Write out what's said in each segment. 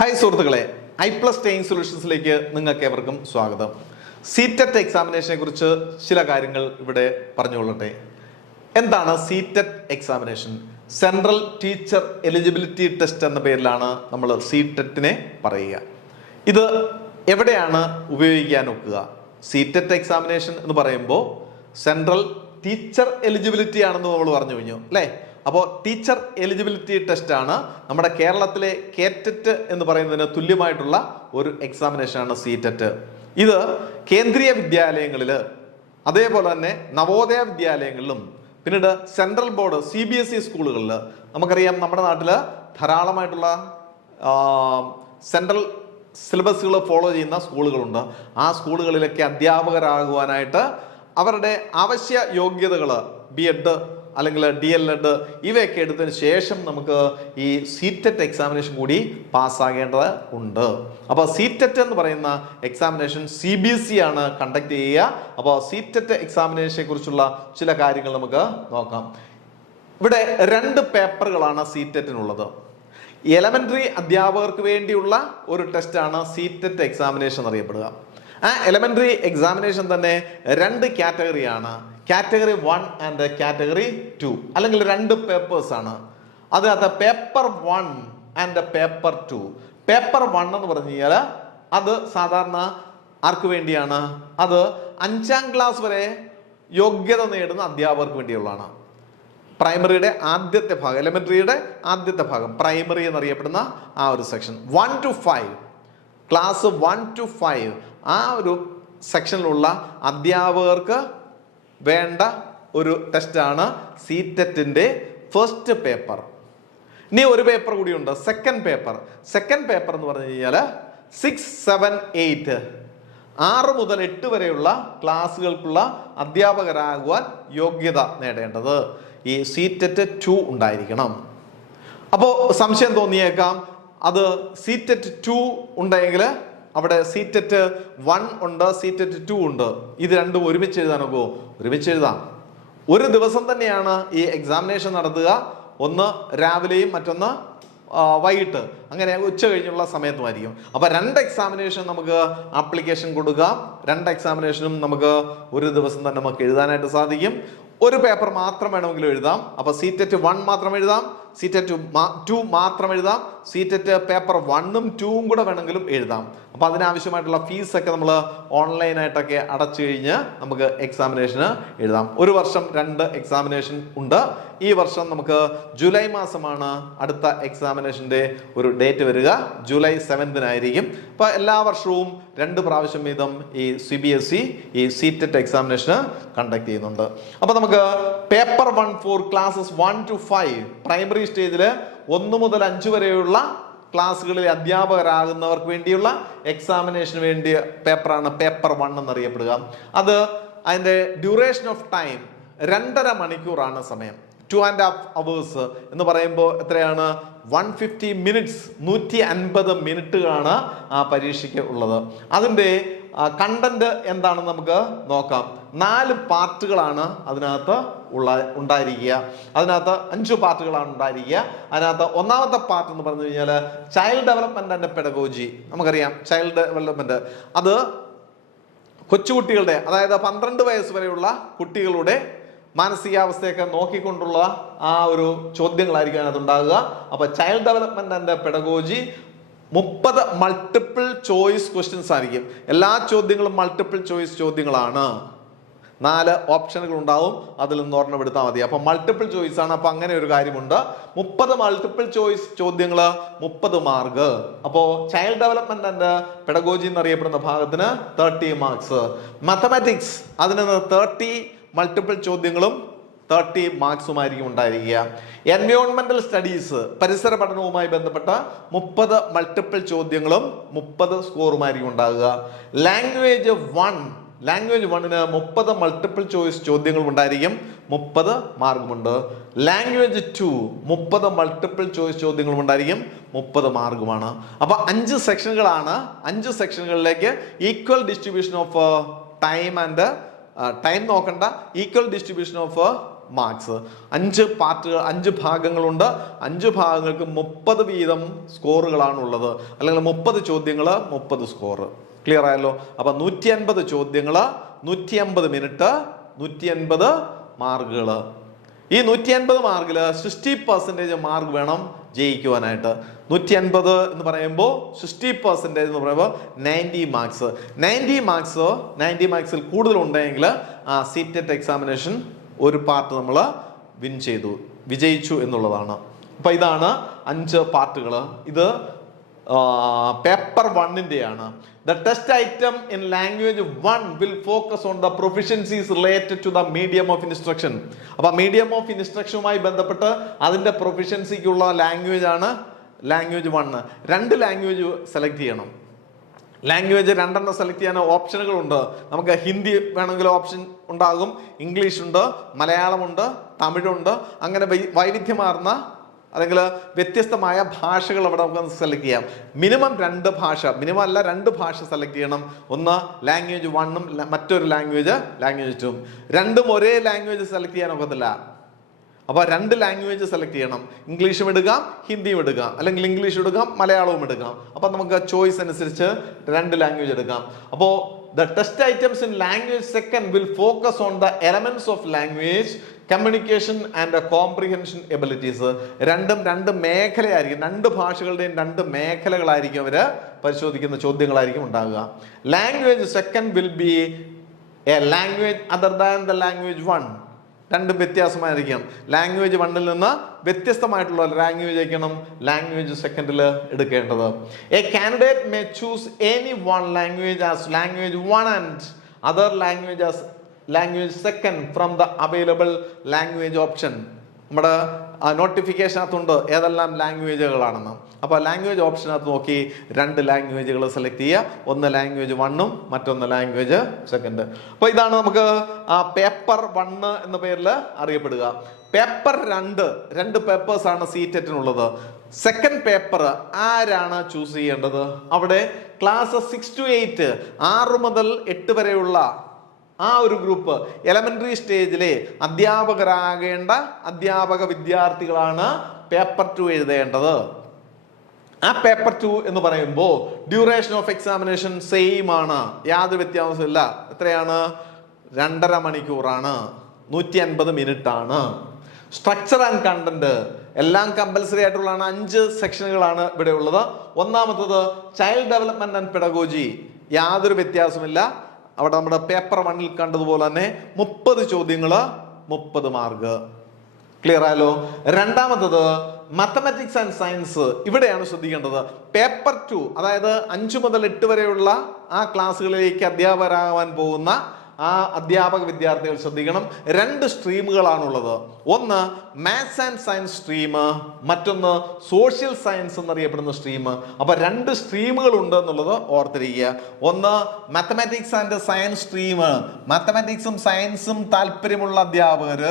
Hi സുഹൃത്തുക്കളെ, EyePlus tale സൊല്യൂഷൻസിലേക്ക് നിങ്ങൾക്ക് ഏവർക്കും സ്വാഗതം. സീറ്ററ്റ് എക്സാമിനേഷനെ കുറിച്ച് ചില കാര്യങ്ങൾ ഇവിടെ പറഞ്ഞുകൊള്ളട്ടെ. എന്താണ് സീറ്ററ്റ് examination? Central teacher eligibility test എന്ന പേരിലാണ് നമ്മൾ സീറ്ററ്റിനെ പറയുക. ഇത് എവിടെയാണ് ഉപയോഗിക്കാൻ ഒക്കുക? സീറ്ററ്റ് എക്സാമിനേഷൻ എന്ന് പറയുമ്പോൾ സെൻട്രൽ ടീച്ചർ എലിജിബിലിറ്റി ആണെന്ന് നമ്മൾ പറഞ്ഞു കഴിഞ്ഞു അല്ലേ? അപ്പോൾ ടീച്ചർ എലിജിബിലിറ്റി ടെസ്റ്റ് ആണ് നമ്മുടെ കേരളത്തിലെ കേറ്ററ്റ് എന്ന് പറയുന്നതിന് തുല്യമായിട്ടുള്ള ഒരു എക്സാമിനേഷനാണ് സീറ്ററ്റ്. ഇത് കേന്ദ്രീയ വിദ്യാലയങ്ങളിൽ, അതേപോലെ തന്നെ നവോദയ വിദ്യാലയങ്ങളിലും, പിന്നീട് സെൻട്രൽ ബോർഡ് CBSE സ്കൂളുകളിൽ, നമുക്കറിയാം നമ്മുടെ നാട്ടിൽ ധാരാളമായിട്ടുള്ള സെൻട്രൽ സിലബസുകൾ ഫോളോ ചെയ്യുന്ന സ്കൂളുകളുണ്ട്. ആ സ്കൂളുകളിലൊക്കെ അധ്യാപകരാകുവാനായിട്ട് അവരുടെ ആവശ്യ യോഗ്യതകൾ B.Ed അല്ലെങ്കിൽ DLEd ഇവയൊക്കെ എടുത്തതിന് ശേഷം നമുക്ക് ഈ സീറ്ററ്റ് എക്സാമിനേഷൻ കൂടി പാസ്സാകേണ്ടത് ഉണ്ട്. അപ്പോൾ സീറ്ററ്റ് എന്ന് പറയുന്ന എക്സാമിനേഷൻ CBSE ആണ് കണ്ടക്ട് ചെയ്യുക. അപ്പോൾ സീറ്ററ്റ് എക്സാമിനേഷനെ കുറിച്ചുള്ള ചില കാര്യങ്ങൾ നമുക്ക് നോക്കാം. ഇവിടെ 2 പേപ്പറുകളാണ് സീറ്ററ്റിനുള്ളത്. എലമെന്ററി അധ്യാപകർക്ക് വേണ്ടിയുള്ള ഒരു ടെസ്റ്റാണ് സീറ്ററ്റ് എക്സാമിനേഷൻ എന്നറിയപ്പെടുക. ആ എലമെന്ററി എക്സാമിനേഷൻ തന്നെ 2 കാറ്റഗറിയാണ്, കാറ്റഗറി 1 ആൻഡ് കാറ്റഗറി 2, അല്ലെങ്കിൽ 2 പേപ്പേഴ്സ് ആണ്. അതിനകത്ത് പേപ്പർ 1 ആൻഡ് പേപ്പർ 2. പേപ്പർ 1 എന്ന് പറഞ്ഞു കഴിഞ്ഞാൽ അത് സാധാരണ ആർക്ക് വേണ്ടിയാണ്? അത് 5ാം ക്ലാസ് വരെ യോഗ്യത നേടുന്ന അധ്യാപകർക്ക് വേണ്ടിയുള്ളതാണ്. പ്രൈമറിയുടെ ആദ്യത്തെ ഭാഗം, എലമെന്ററിയുടെ ആദ്യത്തെ ഭാഗം, പ്രൈമറി എന്നറിയപ്പെടുന്ന ആ ഒരു സെക്ഷൻ 1 to 5, ക്ലാസ് 1 to 5 ആ ഒരു സെക്ഷനിലുള്ള അധ്യാപകർക്ക് വേണ്ട ഒരു ടെസ്റ്റാണ് സീറ്ററ്റിൻ്റെ ഫസ്റ്റ് പേപ്പർ. ഇനി ഒരു പേപ്പർ കൂടിയുണ്ട്, സെക്കൻഡ് പേപ്പർ. സെക്കൻഡ് പേപ്പർ എന്ന് പറഞ്ഞു കഴിഞ്ഞാൽ 6, 7, 8 6 മുതൽ 8 വരെയുള്ള ക്ലാസ്സുകൾക്കുള്ള അധ്യാപകരാകുവാൻ യോഗ്യത നേടേണ്ടത് ഈ സീറ്ററ്റ് 2 ഉണ്ടായിരിക്കണം. അപ്പോൾ സംശയം തോന്നിയേക്കാം, അത് സീറ്ററ്റ് 2 ഉണ്ടെങ്കിൽ അവിടെ സീറ്ററ്റ് 1 ഉണ്ട്, സീറ്ററ്റ് 2 ഉണ്ട്, ഇത് രണ്ടും ഒരുമിച്ച് എഴുതാനൊക്കെ? ഒരുമിച്ച് എഴുതാം. ഒരു ദിവസം തന്നെയാണ് ഈ എക്സാമിനേഷൻ നടത്തുക. ഒന്ന് രാവിലെയും മറ്റൊന്ന് വൈകിട്ട്, അങ്ങനെ ഉച്ച കഴിഞ്ഞുള്ള സമയത്തുമായിരിക്കും. അപ്പോൾ 2 എക്സാമിനേഷൻ നമുക്ക് ആപ്ലിക്കേഷൻ കൊടുക്കാം. 2 എക്സാമിനേഷനും നമുക്ക് ഒരു ദിവസം തന്നെ നമുക്ക് എഴുതാനായിട്ട് സാധിക്കും. ഒരു പേപ്പർ മാത്രം വേണമെങ്കിലും എഴുതാം. അപ്പോൾ സീറ്ററ്റ് 1 മാത്രം എഴുതാം, സീറ്ററ്റ് 2 മാത്രം എഴുതാം, സീറ്ററ്റ് പേപ്പർ 1ഉം 2ഉം കൂടെ വേണമെങ്കിലും എഴുതാം. അപ്പോൾ അതിനാവശ്യമായിട്ടുള്ള ഫീസൊക്കെ നമ്മൾ ഓൺലൈനായിട്ടൊക്കെ അടച്ചു കഴിഞ്ഞ് നമുക്ക് എക്സാമിനേഷന് എഴുതാം. ഒരു വർഷം 2 എക്സാമിനേഷൻ ഉണ്ട്. ഈ വർഷം നമുക്ക് ജൂലൈ മാസമാണ് അടുത്ത എക്സാമിനേഷൻ്റെ ഒരു ഡേറ്റ് വരിക. ജൂലൈ 7-നായിരിക്കും. അപ്പോൾ എല്ലാ വർഷവും 2 പ്രാവശ്യം വീതം ഈ CBSE ഈ സീറ്ററ്റ് എക്സാമിനേഷന് കണ്ടക്ട് ചെയ്യുന്നുണ്ട്. അപ്പോൾ നമുക്ക് paper 1 for classes 1 to 5 primary സ്റ്റേജിൽ 1 മുതൽ 5 വരെയുള്ള ക്ലാസ്സുകളിലെ അധ്യാപകരാകുന്നവർക്ക് വേണ്ടിയുള്ള എക്സാമിനേഷന് വേണ്ടിയ പേപ്പറാണ് പേപ്പർ 1 എന്നറിയപ്പെടുക. അത് അതിൻ്റെ ഡ്യൂറേഷൻ ഓഫ് ടൈം 2.5 മണിക്കൂറാണ് സമയം. 2.5 hours എന്ന് പറയുമ്പോൾ എത്രയാണ്? 150 minutes, 150 മിനിറ്റുകളാണ് ആ പരീക്ഷയ്ക്ക് ഉള്ളത്. അതിൻ്റെ കണ്ടന്റ് എന്താണെന്ന് നമുക്ക് നോക്കാം. 4 പാർട്ടുകളാണ് അതിനകത്ത് ഉണ്ടായിരിക്കുക. അതിനകത്ത് 5 പാർട്ടുകളാണ് ഉണ്ടായിരിക്കുക. അതിനകത്ത് ഒന്നാമത്തെ പാർട്ട് എന്ന് പറഞ്ഞു കഴിഞ്ഞാൽ ചൈൽഡ് ഡെവലപ്മെന്റ് ആൻഡ് പെഡഗോജി. നമുക്കറിയാം ചൈൽഡ് ഡെവലപ്മെന്റ് അത് കൊച്ചുകുട്ടികളുടെ, അതായത് 12 വയസ്സ് വരെയുള്ള കുട്ടികളുടെ മാനസികാവസ്ഥയൊക്കെ നോക്കിക്കൊണ്ടുള്ള ആ ഒരു ചോദ്യങ്ങളായിരിക്കും അതിനകത്ത് ഉണ്ടാകുക. അപ്പോൾ child development and pedagogy 30 multiple choice questions ആയിരിക്കും. എല്ലാ ചോദ്യങ്ങളും മൾട്ടിപ്പിൾ ചോയ്സ് ചോദ്യങ്ങളാണ്. 4 ഓപ്ഷനുകൾ ഉണ്ടാവും, അതിൽ നിന്ന് ഒരെണ്ണം എടുത്താൽ മതി. അപ്പോൾ മൾട്ടിപ്പിൾ ചോയ്സ് ആണ്. അപ്പോൾ അങ്ങനെ ഒരു കാര്യമുണ്ട്. 30 മൾട്ടിപ്പിൾ ചോയ്സ് ചോദ്യങ്ങൾ, 30 മാർക്ക്. അപ്പോൾ ചൈൽഡ് ഡെവലപ്മെന്റ് ആൻഡ് പെഡഗോജി എന്നറിയപ്പെടുന്ന ഭാഗത്തിന് 30 മാർക്സ്. മാത്തമാറ്റിക്സ് അതിന് 30 മൾട്ടിപ്പിൾ ചോദ്യങ്ങളും 30 മാർക്സുമായിരിക്കും ഉണ്ടായിരിക്കുക. എൻവയോൺമെന്റൽ സ്റ്റഡീസ്, പരിസര പഠനവുമായി ബന്ധപ്പെട്ട 30 മൾട്ടിപ്പിൾ ചോദ്യങ്ങളും 30 സ്കോറുമായിരിക്കും ഉണ്ടാകുക. ലാംഗ്വേജ് 1ന് 30 മൾട്ടിപ്പിൾ ചോയ്സ് ചോദ്യങ്ങളും ഉണ്ടായിരിക്കും, 30 മാർക്കുമുണ്ട്. ലാംഗ്വേജ് 2 30 മൾട്ടിപ്പിൾ ചോയ്സ് ചോദ്യങ്ങളും ഉണ്ടായിരിക്കും, 30 മാർക്കുമാണ്. അപ്പോൾ 5 സെക്ഷനുകളാണ്. 5 സെക്ഷനുകളിലേക്ക് equal distribution of time and time നോക്കണ്ട, ഈക്വൽ ഡിസ്ട്രിബ്യൂഷൻ ഓഫ് മാർക്സ്. 5 പാർട്ടുകൾ, 5 ഭാഗങ്ങളുണ്ട്. 5 ഭാഗങ്ങൾക്ക് 30 വീതം സ്കോറുകളാണുള്ളത്, അല്ലെങ്കിൽ 30 ചോദ്യങ്ങൾ 30 സ്കോർ. ക്ലിയർ ആയല്ലോ? അപ്പൊ 150 ചോദ്യങ്ങൾ, 150 മിനിറ്റ്, 150 മാർക്കുകൾ. ഈ 150 മാർക്കിൽ 60% മാർക്ക് വേണം ജയിക്കുവാനായിട്ട്. 150 എന്ന് പറയുമ്പോൾ 60% എന്ന് പറയുമ്പോൾ 90 മാർക്സ്. 90 മാർക്സിൽ കൂടുതൽ ഉണ്ടെങ്കിൽ ആ സീറ്റഡ് എക്സാമിനേഷൻ ഒരു പാർട്ട് നമ്മൾ വിജയിച്ചു എന്നുള്ളതാണ്. അപ്പൊ ഇതാണ് 5 പാർട്ടുകൾ. ഇത് paper 1-ന്റെയാണ്. The test item in language 1 will focus on the proficiencies related to the medium of instruction. അപ്പോൾ മീഡിയം ഓഫ് ഇൻസ്ട്രക്ഷനുമായി ബന്ധപ്പെട്ട് അതിൻ്റെ പ്രൊഫിഷ്യൻസിക്കുള്ള ലാംഗ്വേജ് ആണ് ലാംഗ്വേജ് 1. 2 ലാംഗ്വേജ് സെലക്ട് ചെയ്യണം. ലാംഗ്വേജ് 2 സെലക്ട് ചെയ്യാൻ ഓപ്ഷനുകളുണ്ട്. നമുക്ക് ഹിന്ദി വേണമെങ്കിൽ ഓപ്ഷൻ ഉണ്ടാകും, ഇംഗ്ലീഷ് ഉണ്ട്, മലയാളമുണ്ട്, തമിഴുണ്ട്. അങ്ങനെ വൈവിധ്യമാർന്ന അല്ലെങ്കിൽ വ്യത്യസ്തമായ ഭാഷകൾ അവിടെ നമുക്ക് സെലക്ട് ചെയ്യാം. മിനിമം 2 ഭാഷ, മിനിമം അല്ല 2 ഭാഷ സെലക്ട് ചെയ്യണം. ഒന്ന് ലാംഗ്വേജ് 1-ഉം മറ്റൊരു ലാംഗ്വേജ് 2-ഉം. രണ്ടും ഒരേ ലാംഗ്വേജ് സെലക്ട് ചെയ്യാൻ ഒക്കത്തില്ല. അപ്പോൾ 2 ലാംഗ്വേജ് സെലക്ട് ചെയ്യണം. ഇംഗ്ലീഷും എടുക്കാം, ഹിന്ദിയും എടുക്കാം, അല്ലെങ്കിൽ ഇംഗ്ലീഷ് എടുക്കാം, മലയാളവും എടുക്കാം. അപ്പോൾ നമുക്ക് ചോയ്സ് അനുസരിച്ച് 2 ലാംഗ്വേജ് എടുക്കാം. അപ്പോൾ the test items in language 2 will focus on the elements of language communication and comprehension abilities. രണ്ടും 2 മേഖലയായിരിക്കും. 2 ഭാഷകളുടെയും 2 മേഖലകളായിരിക്കും അവർ പരിശോധിക്കുന്ന ചോദ്യങ്ങളായിരിക്കും ഉണ്ടാകുക. Language 2 will be a language other than the language 1. 2 വ്യത്യാസമായിരിക്കും. Language 1-ൽ നിന്ന് വ്യത്യസ്തമായിട്ടുള്ള ലാംഗ്വേജ് ആയിരിക്കണം ലാംഗ്വേജ് 2-ൽ എടുക്കേണ്ടത്. A candidate may choose any one language as language 1 and other language as language 2 from the available language option. നമ്മുടെ നോട്ടിഫിക്കേഷനകത്തുണ്ട് ഏതെല്ലാം ലാംഗ്വേജുകളാണെന്ന്. അപ്പോൾ language ഓപ്ഷനകത്ത് നോക്കി 2 ലാംഗ്വേജുകൾ select ചെയ്യുക. ഒന്ന് ലാംഗ്വേജ് 1-ഉം മറ്റൊന്ന് ലാംഗ്വേജ് 2. അപ്പോൾ ഇതാണ് നമുക്ക് പേപ്പർ 1 എന്ന പേരിൽ അറിയപ്പെടുക. പേപ്പർ 2 പേപ്പേഴ്സാണ് സീറ്ററ്റിനുള്ളത്. സെക്കൻഡ് പേപ്പർ ആരാണ് ചൂസ് ചെയ്യേണ്ടത്? അവിടെ ക്ലാസ് 6 to 8, 6 മുതൽ 8 വരെയുള്ള ആ ഒരു ഗ്രൂപ്പ് എലമെന്ററി സ്റ്റേജിലെ അധ്യാപകരാകേണ്ട അധ്യാപക വിദ്യാർത്ഥികളാണ് പേപ്പർ 2 എഴുതേണ്ടത്. ആ പേപ്പർ 2 എന്ന് പറയുമ്പോൾ ഡ്യൂറേഷൻ ഓഫ് എക്സാമിനേഷൻ സെയിം ആണ്, യാതൊരു വ്യത്യാസമില്ല. എത്രയാണ്? 2.5 മണിക്കൂറാണ്, 150 മിനിറ്റ് ആണ്. സ്ട്രക്ചർ ആൻഡ് കണ്ടന്റ് എല്ലാം കമ്പൽസറി ആയിട്ടുള്ളതാണ്. 5 സെക്ഷനുകളാണ് ഇവിടെ ഉള്ളത്. ഒന്നാമത്തത് ചൈൽഡ് ഡെവലപ്മെന്റ് ആൻഡ് പെഡഗോജി, യാതൊരു വ്യത്യാസമില്ല. അവിടെ നമ്മുടെ പേപ്പർ 1-ൽ കണ്ടതുപോലെ തന്നെ 30 ചോദ്യങ്ങൾ 30 മാർക്ക്. ക്ലിയർ ആയല്ലോ? രണ്ടാമത്തത് മാത്തമാറ്റിക്സ് ആൻഡ് സയൻസ്. ഇവിടെയാണ് ശ്രദ്ധിക്കേണ്ടത്. പേപ്പർ 2, അതായത് 5 മുതൽ 8 വരെയുള്ള ആ ക്ലാസ്സുകളിലേക്ക് അധ്യാപകരാകാൻ പോകുന്ന ആ അധ്യാപക വിദ്യാർത്ഥികൾ ശ്രദ്ധിക്കണം. 2 സ്ട്രീമുകളാണുള്ളത്. ഒന്ന് മാത്സ് ആൻഡ് സയൻസ് സ്ട്രീം, മറ്റൊന്ന് സോഷ്യൽ സയൻസ് എന്നറിയപ്പെടുന്ന സ്ട്രീം. അപ്പൊ 2 സ്ട്രീമുകൾ ഉണ്ട് എന്നുള്ളത് ഓർത്തിരിക്കുക. ഒന്ന് മാത്തമാറ്റിക്സ് ആൻഡ് സയൻസ് സ്ട്രീം, മാത്തമാറ്റിക്സും സയൻസും താല്പര്യമുള്ള അധ്യാപകർ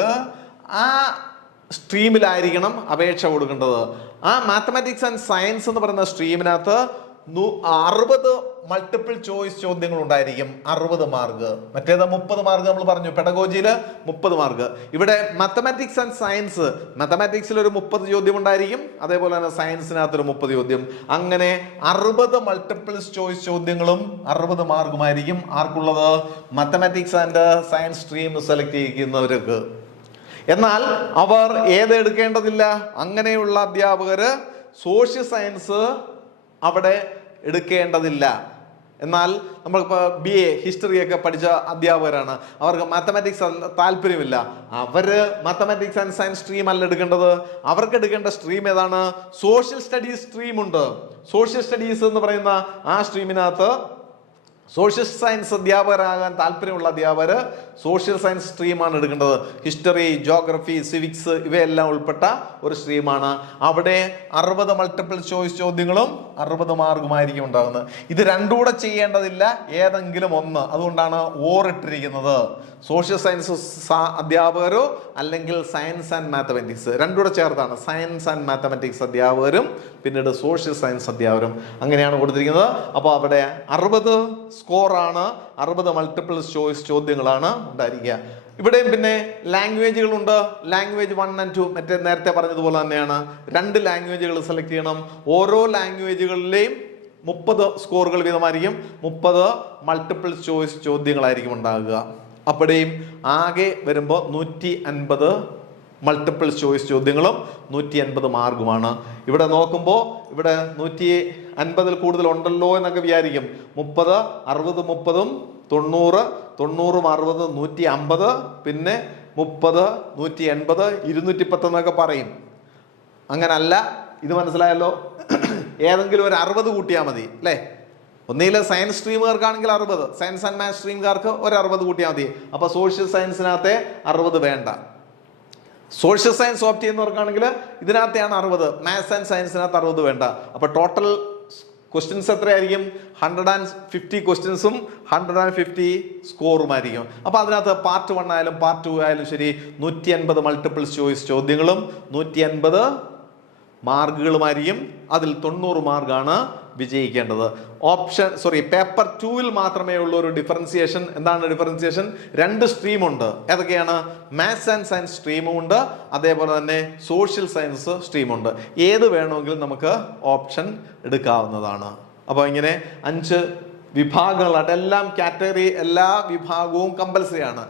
ആ സ്ട്രീമിലായിരിക്കണം അപേക്ഷ കൊടുക്കേണ്ടത്. ആ മാത്തമാറ്റിക്സ് ആൻഡ് സയൻസ് എന്ന് പറയുന്ന സ്ട്രീമിനകത്ത് 60 മൾട്ടിപ്പിൾ ചോയ്സ് ചോദ്യങ്ങൾ ഉണ്ടായിരിക്കും, 60 മാർക്ക്. മറ്റേത് 30 മാർക്ക് നമ്മൾ പറഞ്ഞു, പെഡഗോജിയിൽ 30 മാർക്ക്. ഇവിടെ മാത്തമാറ്റിക്സ് ആൻഡ് സയൻസ്, മാത്തമാറ്റിക്സിൽ ഒരു 30 ചോദ്യം ഉണ്ടായിരിക്കും, അതേപോലെ തന്നെ സയൻസിനകത്തൊരു 30 ചോദ്യം. അങ്ങനെ 60 മൾട്ടിപ്പിൾ ചോയ്സ് ചോദ്യങ്ങളും 60 മാർക്കുമായിരിക്കും ആർക്കുള്ളത്? Mathematics and science stream select ചെയ്യുന്നവർക്ക്. എന്നാൽ അവർ ഏതെടുക്കേണ്ടതില്ല. അങ്ങനെയുള്ള അധ്യാപകർ സോഷ്യൽ സയൻസ് അവിടെ എടുക്കേണ്ടതില്ല. എന്നാൽ നമ്മളിപ്പോൾ BA ഹിസ്റ്ററിയൊക്കെ പഠിച്ച അധ്യാപകരാണ്, അവർക്ക് മാത്തമാറ്റിക്സ് താല്പര്യമില്ല. അവർ മാത്തമാറ്റിക്സ് ആൻഡ് സയൻസ് സ്ട്രീം അല്ല എടുക്കേണ്ടത്. അവർക്ക് എടുക്കേണ്ട സ്ട്രീം ഏതാണ്? സോഷ്യൽ സ്റ്റഡീസ് സ്ട്രീമുണ്ട്. സോഷ്യൽ സ്റ്റഡീസ് എന്ന് പറയുന്ന ആ സ്ട്രീമിനകത്ത് സോഷ്യൽ സയൻസ് അധ്യാപകരാകാൻ താല്പര്യമുള്ള അധ്യാപകർ സോഷ്യൽ സയൻസ് സ്ട്രീമാണ് എടുക്കേണ്ടത്. ഹിസ്റ്ററി, ജോഗ്രഫി, സിവിക്സ് ഇവയെല്ലാം ഉൾപ്പെട്ട ഒരു സ്ട്രീമാണ്. അവിടെ 60 മൾട്ടിപ്പിൾ ചോയ്സ് ചോദ്യങ്ങളും 60 മാർക്കുമായിരിക്കും ഉണ്ടാകുന്നത്. ഇത് 2 കൂടെ ചെയ്യേണ്ടതില്ല, ഏതെങ്കിലും ഒന്ന്. അതുകൊണ്ടാണ് ഓറിട്ടിരിക്കുന്നത്. സോഷ്യൽ സയൻസ് അധ്യാപകരോ അല്ലെങ്കിൽ സയൻസ് ആൻഡ് മാത്തമാറ്റിക്സ് 2 കൂടെ ചേർത്താണ്. സയൻസ് ആൻഡ് മാത്തമാറ്റിക്സ് അധ്യാപകരും പിന്നീട് സോഷ്യൽ സയൻസ് അധ്യാപകരും, അങ്ങനെയാണ് കൊടുത്തിരിക്കുന്നത്. അപ്പോൾ അവിടെ 60 സ്കോറാണ്, 60 മൾട്ടിപ്പിൾ ചോയ്സ് ചോദ്യങ്ങളാണ് ഉണ്ടായിരിക്കുക. ഇവിടെയും പിന്നെ ലാംഗ്വേജുകളുണ്ട്. ലാംഗ്വേജ് 1 and 2 മറ്റേ നേരത്തെ പറഞ്ഞതുപോലെ തന്നെയാണ്. 2 ലാംഗ്വേജുകൾ സെലക്ട് ചെയ്യണം. ഓരോ ലാംഗ്വേജുകളിലെയും 30 സ്കോറുകൾ വീതമായിരിക്കും. 30 മൾട്ടിപ്പിൾ ചോയ്സ് ചോദ്യങ്ങളായിരിക്കും ഉണ്ടാകുക. അപ്പോഴേയും ആകെ വരുമ്പോൾ 150 മൾട്ടിപ്പിൾ ചോയ്സ് ചോദ്യങ്ങളും 150 മാർക്കുമാണ്. ഇവിടെ നോക്കുമ്പോൾ ഇവിടെ 150 കൂടുതൽ ഉണ്ടല്ലോ എന്നൊക്കെ വിചാരിക്കും. 30, 60, 30, 90, 90, 60, 150, പിന്നെ 30, 180, 210 എന്നൊക്കെ പറയും. അങ്ങനല്ല, ഇത് മനസ്സിലായല്ലോ. ഏതെങ്കിലും ഒരു 60 കൂട്ടിയാൽ മതി അല്ലേ. ഒന്നിൽ സയൻസ് സ്ട്രീമുകാർക്കാണെങ്കിൽ 60, സയൻസ് ആൻഡ് മാത്സ് സ്ട്രീമുകാർക്ക് ഒരു 60 കൂട്ടിയാൽ മതി. അപ്പോൾ സോഷ്യൽ സയൻസിനകത്തെ 60 വേണ്ട. സോഷ്യൽ സയൻസ് ഓപ്റ്റ് ചെയ്യുന്നവർക്കാണെങ്കിൽ ഇതിനകത്തെയാണ് 60, മാത്സ് ആൻഡ് സയൻസിനകത്ത് 60 വേണ്ട. അപ്പോൾ ടോട്ടൽ ക്വസ്റ്റ്യൻസ് എത്രയായിരിക്കും? 150 ക്വസ്റ്റ്യൻസും 150 സ്കോറുമായിരിക്കും. അപ്പോൾ അതിനകത്ത് പാർട്ട് 1 ആയാലും പാർട്ട് 2 ആയാലും ശരി 150 മൾട്ടിപ്പിൾ ചോയ്സ് ചോദ്യങ്ങളും 150 മാർക്കുകളുമായിരിക്കും. അതിൽ 90 മാർക്കാണ് വിജയിക്കേണ്ടത്. പേപ്പർ 2-ൽ മാത്രമേ ഉള്ളൂ ഒരു ഡിഫറൻസിയേഷൻ. എന്താണ് ഡിഫറൻസിയേഷൻ? 2 സ്ട്രീമുണ്ട്. ഏതൊക്കെയാണ്? മാത്സ് ആൻഡ് സയൻസ് സ്ട്രീമും ഉണ്ട്, അതേപോലെ തന്നെ സോഷ്യൽ സയൻസ് സ്ട്രീമുണ്ട്. ഏത് വേണമെങ്കിലും നമുക്ക് ഓപ്ഷൻ എടുക്കാവുന്നതാണ്. അപ്പോൾ ഇങ്ങനെ 5 വിഭാഗങ്ങളായിട്ട് എല്ലാം കാറ്റഗറി, എല്ലാ വിഭാഗവും കമ്പൽസറി ആണ്.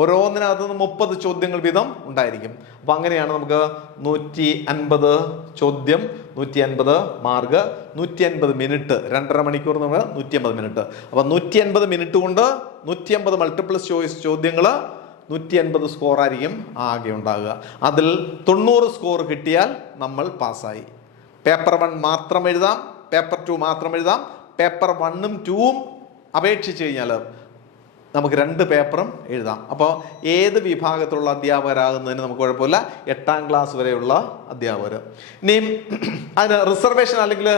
ഓരോന്നിനകത്ത് നിന്ന് 30 ചോദ്യങ്ങൾ വീതം ഉണ്ടായിരിക്കും. അപ്പൊ അങ്ങനെയാണ് നമുക്ക് 150 ചോദ്യം, 150 മാർക്ക്, 150 മിനിറ്റ്, 2.5 മണിക്കൂർ നമ്മൾ 150 മിനിറ്റ്. അപ്പൊ 150 മിനിറ്റ് കൊണ്ട് 150 മൾട്ടിപ്പിൾ ചോയ്സ് ചോദ്യങ്ങൾ, 150 സ്കോർ ആയിരിക്കും ആകെ ഉണ്ടാകുക. അതിൽ 90 സ്കോർ കിട്ടിയാൽ നമ്മൾ പാസ്സായി. പേപ്പർ 1 മാത്രം എഴുതാം, പേപ്പർ 2 മാത്രം എഴുതാം. പേപ്പർ 1ഉം 2ഉം അപേക്ഷിച്ച് കഴിഞ്ഞാൽ നമുക്ക് 2 പേപ്പറും എഴുതാം. അപ്പോൾ ഏത് വിഭാഗത്തിലുള്ള അധ്യാപകരാകുന്നതിന് നമുക്ക് കുഴപ്പമില്ല. 8ാം ക്ലാസ് വരെയുള്ള അധ്യാപകർ. ഇനിയും അതിന് റിസർവേഷൻ അല്ലെങ്കിൽ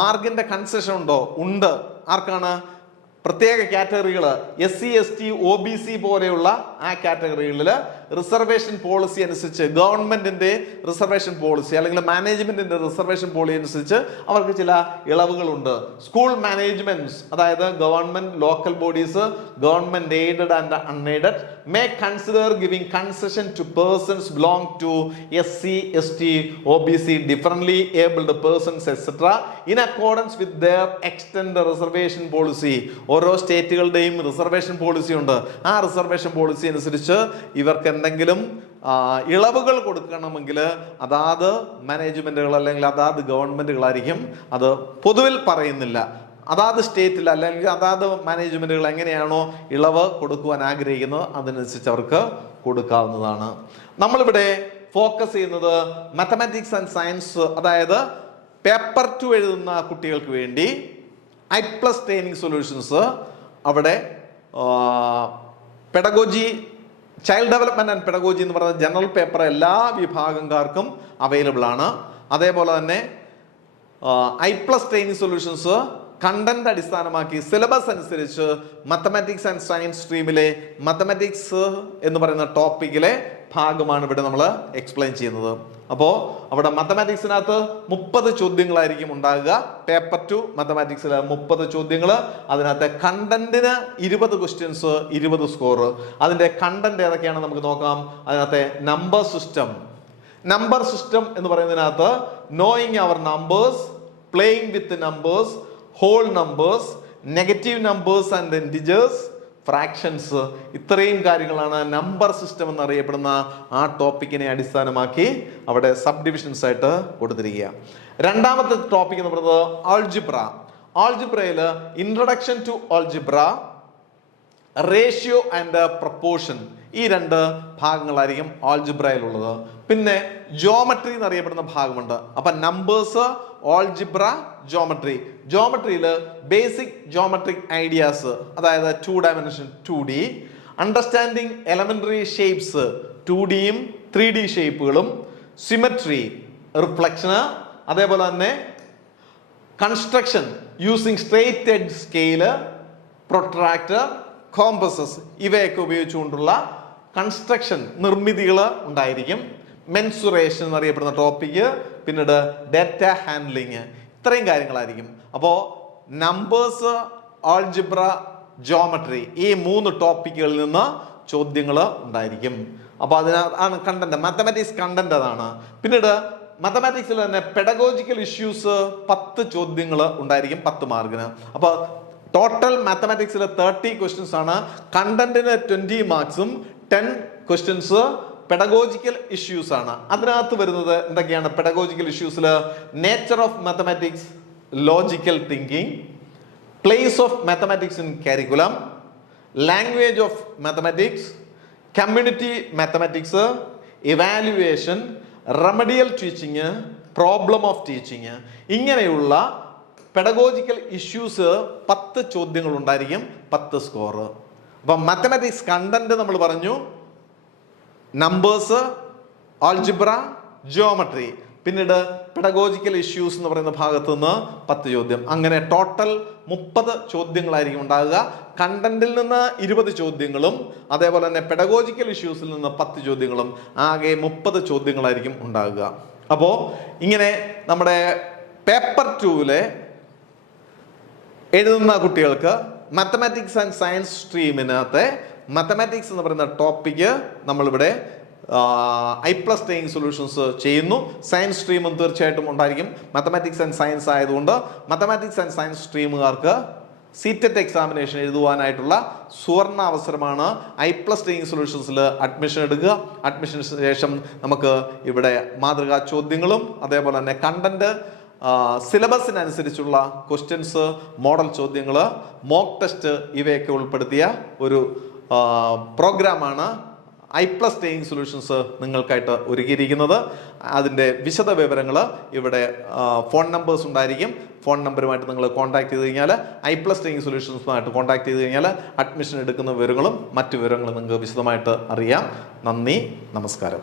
മാർക്കിന്റെ കൺസെഷൻ ഉണ്ടോ? ഉണ്ട്. ആർക്കാണ്? പ്രത്യേക കാറ്റഗറികൾ, SC, ST, OBC പോലെയുള്ള ആ കാറ്റഗറികളിൽ റിസർവേഷൻ പോളിസി അനുസരിച്ച്, ഗവൺമെന്റിന്റെ റിസർവേഷൻ പോളിസി അല്ലെങ്കിൽ മാനേജ്മെന്റിന്റെ റിസർവേഷൻ പോളിസി അനുസരിച്ച് അവർക്ക് ചില ഇളവുകളുണ്ട്. സ്കൂൾ മാനേജ്മെന്റ്സ്, അതായത് government, local bodies, government aided and unaided may consider giving concession to persons belong to SC, ST, OBC, differently abled persons, etc. in accordance with their extended reservation policy. ഓരോ സ്റ്റേറ്റുകളുടെയും reservation policy ഉണ്ട്. ആ reservation policy അനുസരിച്ച് ഇവർക്ക് എന്തെങ്കിലും ഇളവുകൾ കൊടുക്കണമെങ്കിൽ അതാത് മാനേജ്മെന്റുകൾ അല്ലെങ്കിൽ അതാത് ഗവൺമെന്റുകളായിരിക്കും അത് പൊതുവിൽ പറയുന്നില്ല. അതാത് സ്റ്റേറ്റിൽ അല്ലെങ്കിൽ അതാത് മാനേജ്മെന്റുകൾ എങ്ങനെയാണോ ഇളവ് കൊടുക്കുവാൻ ആഗ്രഹിക്കുന്നത് അതിനനുസരിച്ച് അവർക്ക് കൊടുക്കാവുന്നതാണ്. നമ്മളിവിടെ ഫോക്കസ് ചെയ്യുന്നത് മാത്തമാറ്റിക്സ് ആൻഡ് സയൻസ്, അതായത് പേപ്പർ 2 എഴുതുന്ന കുട്ടികൾക്ക് വേണ്ടി I+ ട്രെയിനിങ് സൊല്യൂഷൻസ് അവിടെ pedagogy, child development and pedagogy എന്ന് പറയുന്ന ജനറൽ പേപ്പർ എല്ലാ വിഭാഗക്കാർക്കും അവൈലബിൾ ആണ്. അതേപോലെ തന്നെ I+ ട്രെയിനിങ് സൊല്യൂഷൻസ് കണ്ടന്റ് അടിസ്ഥാനമാക്കി സിലബസ് അനുസരിച്ച് മാത്തമാറ്റിക്സ് ആൻഡ് സയൻസ് സ്ട്രീമിലെ മാത്തമാറ്റിക്സ് എന്ന് പറയുന്ന ടോപ്പിക്കിലെ ഭാഗമാണ് ഇവിടെ നമ്മൾ എക്സ്പ്ലെയിൻ ചെയ്യുന്നത്. അപ്പോൾ അവിടെ മാത്തമാറ്റിക്സിനകത്ത് 30 ചോദ്യങ്ങളായിരിക്കും ഉണ്ടാകുക. പേപ്പർ 2 മാത്തമാറ്റിക്സിൽ 30 ചോദ്യങ്ങൾ. അതിനകത്തെ കണ്ടന്റിന് 20 ക്വസ്റ്റ്യൻസ്, 20 സ്കോർ. അതിന്റെ കണ്ടന്റ് ഏതൊക്കെയാണെന്ന് നമുക്ക് നോക്കാം. അതിനകത്തെ നമ്പർ സിസ്റ്റം എന്ന് പറയുന്നതിനകത്ത് knowing our numbers, playing with numbers, whole numbers, negative numbers and integers, fractions, ഇത്രയും കാര്യങ്ങളാണ് നമ്പർ സിസ്റ്റം എന്നറിയപ്പെടുന്ന ആ ടോപ്പിക്കിനെ അടിസ്ഥാനമാക്കി അവിടെ സബ് ഡിവിഷൻസ് ആയിട്ട് കൊടുത്തിരിക്കുക. രണ്ടാമത്തെ ടോപ്പിക് എന്ന് പറയുന്നത് ആൾജിബ്ര. ആൾജിബ്രയിൽ introduction to algebra, ratio and proportion, ഈ 2 ഭാഗങ്ങളായിരിക്കും ആൾജിബ്രയിലുള്ളത്. പിന്നെ ജോമെട്രി എന്നറിയപ്പെടുന്ന ഭാഗമുണ്ട്. അപ്പൊ നമ്പേഴ്സ്, ആൾജിബ്ര, ജോമെട്രി. ജോമെട്രിയിൽ ബേസിക് ജോമെട്രിക് ഐഡിയാസ്, അതായത് 2 dimension 2D, understanding elementary shapes 2Dയും 3D ഷേപ്പുകളും, സിമെട്രി, റിഫ്ലക്ഷന്, അതേപോലെ തന്നെ construction using straight edge scale, protractor, compasses, ഇവയൊക്കെ ഉപയോഗിച്ചുകൊണ്ടുള്ള കൺസ്ട്രക്ഷൻ നിർമ്മിതികൾ ഉണ്ടായിരിക്കും. മെൻസുറേഷൻ എന്നറിയപ്പെടുന്ന ടോപ്പിക്ക്, പിന്നീട് ഡാറ്റ ഹാൻഡ്ലിങ്, ഇത്രയും കാര്യങ്ങളായിരിക്കും. അപ്പോൾ നമ്പേഴ്സ്, ആൾജിബ്ര, ജോമെട്രി, ഈ 3 ടോപ്പിക്കുകളിൽ നിന്ന് ചോദ്യങ്ങൾ ഉണ്ടായിരിക്കും. അപ്പോൾ അതിനാണ് കണ്ടന്റ്, മാത്തമാറ്റിക്സ് കണ്ടന്റ് അതാണ്. പിന്നീട് മാത്തമാറ്റിക്സിൽ തന്നെ പെഡഗോജിക്കൽ ഇഷ്യൂസ് 10 ചോദ്യങ്ങൾ ഉണ്ടായിരിക്കും 10 മാർക്കിന്. അപ്പോൾ ടോട്ടൽ മാത്തമാറ്റിക്സിലെ 30 ക്വസ്റ്റ്യൻസ് ആണ്. കണ്ടന്റിന് 20 മാർക്സും 10 ക്വസ്റ്റ്യൻസ് പെഡഗോജിക്കൽ ഇഷ്യൂസ് ആണ്. അതിനകത്ത് വരുന്നത് എന്തൊക്കെയാണ്? പെഡഗോജിക്കൽ ഇഷ്യൂസിൽ nature of mathematics, logical thinking, place of mathematics in curriculum, language of mathematics, community mathematics, evaluation, remedial teaching, problem of teaching, ഇങ്ങനെയുള്ള പെഡഗോജിക്കൽ ഇഷ്യൂസ് 10 ചോദ്യങ്ങൾ ഉണ്ടായിരിക്കും, 10 സ്കോർ. അപ്പം മാത്തമാറ്റിക്സ് കണ്ടന്റ് നമ്മൾ പറഞ്ഞു, നമ്പേഴ്സ്, ആൾജിബ്ര, ജിയോമെട്രി, പിന്നീട് പെഡഗോജിക്കൽ ഇഷ്യൂസ് എന്ന് പറയുന്ന ഭാഗത്ത് നിന്ന് 10 ചോദ്യം. അങ്ങനെ ടോട്ടൽ 30 ചോദ്യങ്ങളായിരിക്കും ഉണ്ടാകുക. കണ്ടന്റിൽ നിന്ന് 20 ചോദ്യങ്ങളും അതേപോലെ തന്നെ പെഡഗോജിക്കൽ ഇഷ്യൂസിൽ നിന്ന് 10 ചോദ്യങ്ങളും, ആകെ 30 ചോദ്യങ്ങളായിരിക്കും ഉണ്ടാകുക. അപ്പോൾ ഇങ്ങനെ നമ്മുടെ പേപ്പർ 2-ലെ എഴുതുന്ന കുട്ടികൾക്ക് മാത്തമാറ്റിക്സ് ആൻഡ് സയൻസ് സ്ട്രീമിനകത്തെ മാത്തമാറ്റിക്സ് എന്ന് പറയുന്ന ടോപ്പിക്ക് നമ്മളിവിടെ I+ ടേയിങ് സൊല്യൂഷൻസ് ചെയ്യുന്നു. സയൻസ് സ്ട്രീമും തീർച്ചയായിട്ടും ഉണ്ടായിരിക്കും. മാത്തമാറ്റിക്സ് ആൻഡ് സയൻസ് ആയതുകൊണ്ട് മാത്തമാറ്റിക്സ് ആൻഡ് സയൻസ് സ്ട്രീമുകാർക്ക് CTET എക്സാമിനേഷൻ എഴുതുവാനായിട്ടുള്ള സുവർണ അവസരമാണ്. I+ ടേയിങ് സൊല്യൂഷൻസിൽ അഡ്മിഷൻ എടുക്കുക. അഡ്മിഷന് ശേഷം നമുക്ക് ഇവിടെ മാതൃകാ ചോദ്യങ്ങളും അതേപോലെ തന്നെ കണ്ടന്റ്, സിലബസിനനുസരിച്ചുള്ള ക്വസ്റ്റ്യൻസ്, മോഡൽ ചോദ്യങ്ങൾ, മോക്ക് ടെസ്റ്റ് ഇവയൊക്കെ ഉൾപ്പെടുത്തിയ ഒരു പ്രോഗ്രാമാണ് I+ ടേയിങ് സൊല്യൂഷൻസ് നിങ്ങൾക്കായിട്ട് ഒരുക്കിയിരിക്കുന്നത്. അതിൻ്റെ വിശദ വിവരങ്ങൾ ഇവിടെ ഫോൺ നമ്പേഴ്സ് ഉണ്ടായിരിക്കും. ഫോൺ നമ്പറുമായിട്ട് നിങ്ങൾ കോൺടാക്ട് ചെയ്ത് കഴിഞ്ഞാൽ I+ ടേയിങ് സൊല്യൂഷൻസുമായിട്ട് കോൺടാക്ട് ചെയ്ത് കഴിഞ്ഞാൽ അഡ്മിഷൻ എടുക്കുന്ന വിവരങ്ങളും മറ്റു വിവരങ്ങളും നിങ്ങൾക്ക് വിശദമായിട്ട് അറിയാം. നന്ദി, നമസ്കാരം.